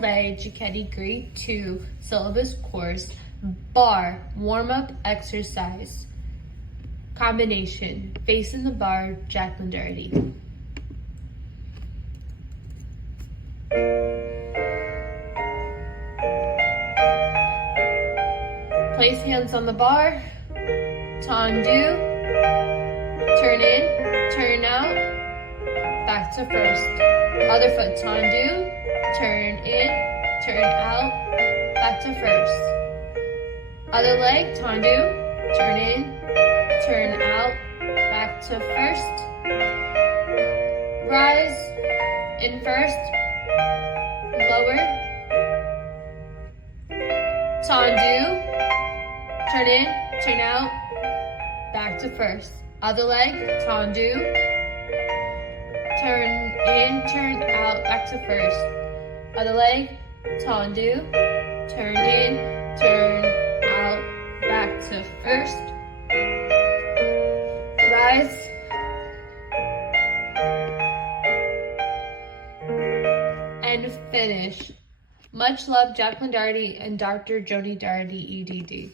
Ballet Cecchetti Grade 2 syllabus course, bar, warm-up exercise. Combination, facing the bar, Jacqueline Doherty. Place hands on the bar, tendu, turn in, turn out, back to first. Other foot, tendu, turn in, turn out, back to first. Other leg, tendu, turn in, turn out, back to first. Rise, in first, lower, tendu, turn in, turn out, back to first. Other leg, tendu, turn in, turn out, back to first. Other leg, tendu, turn in, turn out, back to first. Rise. And finish. Much love, Jacqueline Doherty and Dr. Joni Doherty, EDD.